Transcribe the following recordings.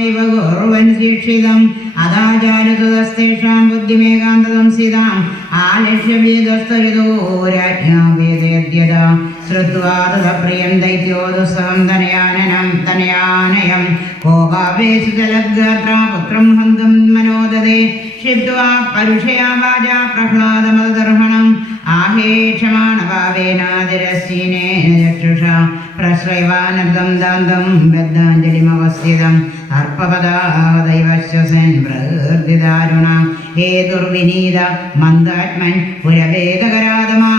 നൈവ കുർവൻ ശിക്ഷിതം. അതാചാരുതസ്തേഷാം ബുദ്ധിമേകാന്തതം സിതാം ആലക്ഷ്യവേദസ്തരിതോരാജ്ഞാവേദേദ്യത ശ്രുത്വാ തദപ്രിയം ദൈത്യോ ദുസ്സഹം തനയാനനം തനയാനയം കോപാവേശു ജലദ്ഗാത്ര പുത്രം ഹന്തം മനോദതേ. ക്ഷിപ്ത്വാ പരുഷയാ വാചാ പ്രഹ്ലാദമതദർഹണം. ആഹേക്ഷമാണഭാവേനാതിരശ്ചീനേന ചക്ഷുഷ. പ്രശ്രൈവാനർദം ദാന്തം ബദ്ധാഞ്ജലിമവസ്ഥിതം. അർപ്പപദാ ദൈവശ്വസൻ പ്രകീർത്തിദാരുണ. ഹേ ദുർവിനീത മന്ദാത്മൻ പുരവേദകരാതമാ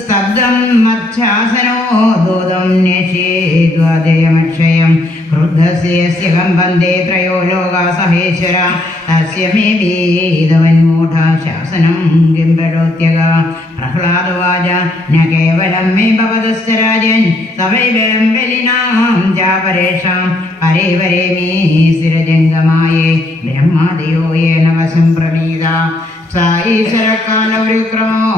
സ്തബ്ദം മച്ഛാസനോ ദൂതം നേഷേദ്വാദയമക്ഷയം ക്രുദ്ധസ്യ കമ്പന്തേ ത്രയോ ലോകാസഹേശ്വര. തസ്യ മേ ഭീതവൻ മൂഢാശാസനം ഗിംബരോത്യക പ്രഹ്ലാദവാച ന കേവലം മേ ഭവതസ്ഥരാജൻ സവൈവം ബലിനാം ജാപരേഷാം ഹരേ വരേ മേ സിരജംഗമായേ ബ്രഹ്മാദിയോ യേന വസം പ്രണീത सा ईशरकानवरिक्रमो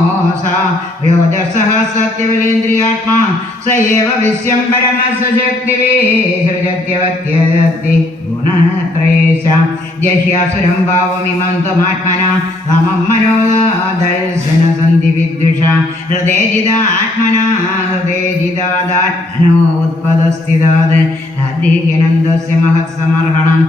सा व्योदसः सत्यविलेन्द्रियात्मा स एव विश्वं परमसशक्तिवेसृजत्यवत्यदति गुणत्रयेषां जह्यासुरं भावमिमं त्वमात्मना ममं मनोदर्शन सन्ति विद्विषा हृदयजिदा आत्मना हृदयजिदादात्मनो उत्पदस्थिदाद् हरिहिनन्दस्य महत्समर्हणम्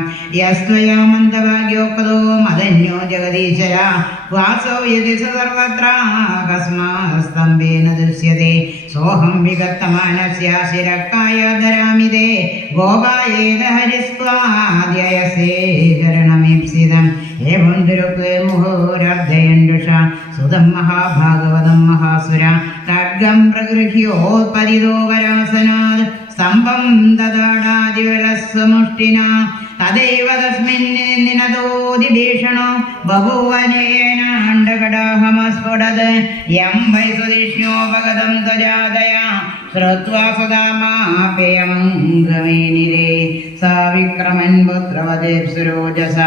యస్త్వయా మందభాగ్యోక్తో మదన్యో జగదీశయ వాసో యది సర్వత్ర కస్మాస్తంభేన దృశ్యతే సోహం విగత్తమానస్య శిరక్కాయ ధరామి దే గోపాయేన హరిస్వాద్యయసే శరణమీప్సితం ఏం దురుక్వే ముహోరర్ధయండుష సుతం మహాభాగవతం మహాసుర ఖడ్గం ప్రగృహ్యోత్పరిదో వరాసనాద్ സംഭം ദദാടാതിവിളസ്വമുഷ്ടിന തദൈവ തസ്മിന്നിനതോതിഭീഷണോ ബഹുവനേനാണ്ടകടാഹമസ്ഫുടത് യം വൈ സുധിഷ്ണോപഗതം ത്വജാതയ ശ്രുത്വാ സുതാമാപയം ഗമേനിരേ സാവിക്രമൻ പുത്രവതേ സുരോജസ.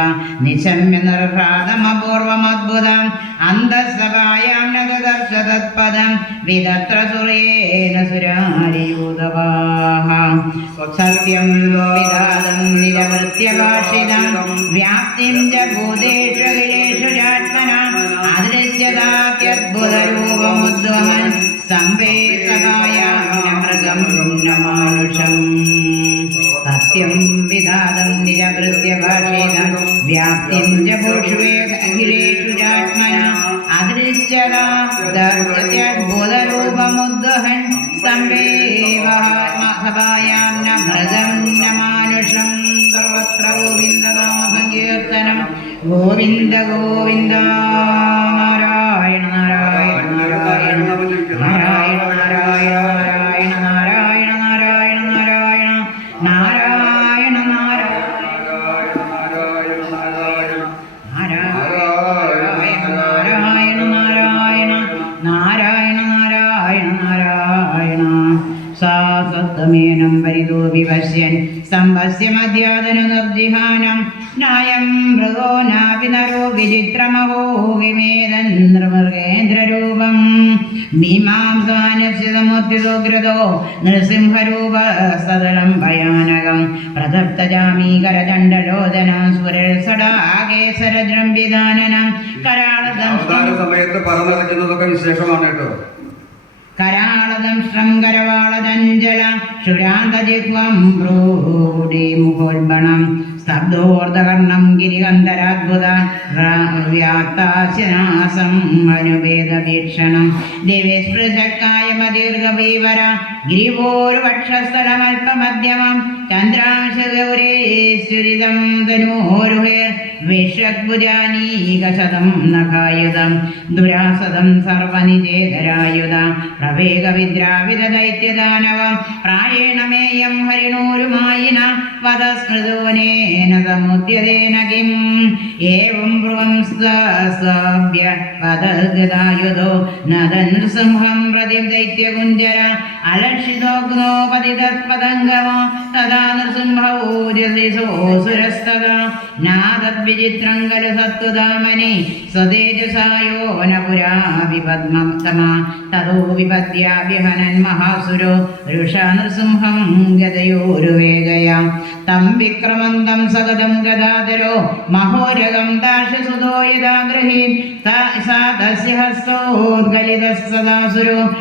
നിശമ്യ നിർഹാതമപൂർവമദ്ഭുതം അന്തസ്സഭായാം നഗദർശതത്പദം വിദത്ര സുരേന സുരാരിയൂതവാഹ. സത്യം വിദാതം നിരവൃത്യഭാഷിതം. വ്യാപ്തിം ച മൃഗം നമാ സത്യം വിധാതം നിരഭൃത്യ ഭാഷേത വ്യാപ്തിം ചക്ഷുഷേ അഖിലേഷു ചാത്മന അദൃശ്യബോധരൂപമുദ്ദഹൻ സംവേവാത്മസഭായാം ന മൃതം ന മാനുഷം സർവത്ര ഗോവിന്ദനാമസങ്കീർത്തനം ഗോവിന്ദ ഗോവിന്ദ ഭക്തമേനം പരിതോ വിവശ്യൻ സമ്പസ്യ നിർജിഹാനം. നായം മൃഗോ നാപി നരോ വിചിത്രമഹോ വിമേതന്ദ്രമൃഗേന്ദ്രരൂപം മീമാംസാനശ്ചിതമുദ്ധിതോഗ്രതോ നൃസിംഹരൂപ സതളം ഭയാനകം. പ്രദപ്തജാമീകരദണ്ഡലോദനം സുരൽ സടാകേസരദ്രംബിദാനനം കരാളതം സമയത്ത് പറഞ്ഞറിഞ്ഞതൊക്കെ വിശേഷമാണ് കേട്ടോ. കരാളദംശ്രം കരവാളദഞ്ചല ശ്രീരാന്തജിഹ്വം ഭ്രൂഢീമുഹോർമണം സ്തബ്ദോർദ്ധകർണം ഗിരികന്ധരാത്ഭുത വ്യാത്താശനാസം അനുഭേദവീക്ഷണം ദിവ്യസ്പൃശക്കായ മദീർഘവീവര ഗിരിവോരുവക്ഷസ്ഥലമൽപമധ്യമം ചന്ദ്രാംശഗൗരേശ്വരിതം തനൂരുഹേർ വിഷഗ്ഭുജാനീകശതം നഖായുധം. ദുരാസതം സർവനിചേതരായുധ. പ്രവേഗവിദ്രാവിധ ദൈത്യദാനവം പ്രായേണമേയം ഹരി ഹരിണോരുമായിന വധസ്മൃതോനേന സമുദ്യതേന കിം. ഏവം ബ്രുവം സ്വാഭ്യ പദഗതായുധോ നദൻ സിംഹം പ്രതി ദൈത്യകുഞ്ചര അലക്ഷിതോഗ്നോപതിതത്പതംഗമോ തഥാ നൃസിംഹോജസിസോസുരസ്തദാ നാദദ്വിചിത്രം ഖലു സത്വദാമനി സ്വതേജസായോ ന പുരാ വിപദ്മതമ തതോ വിപദ്യാഭ്യഹനൻ മഹാസുരോ ഋഷ നൃസിംഹം ഗതയോരുവേഗയ തം വിക്രമന്തം സകതം ഗദാധരോ. മഹോരഗം ദാശസുതോ യഥാ ഗൃഹീൻ സാ തസ്യ ഹസ്തോദ്ഗലിതഃ സദാസുരോ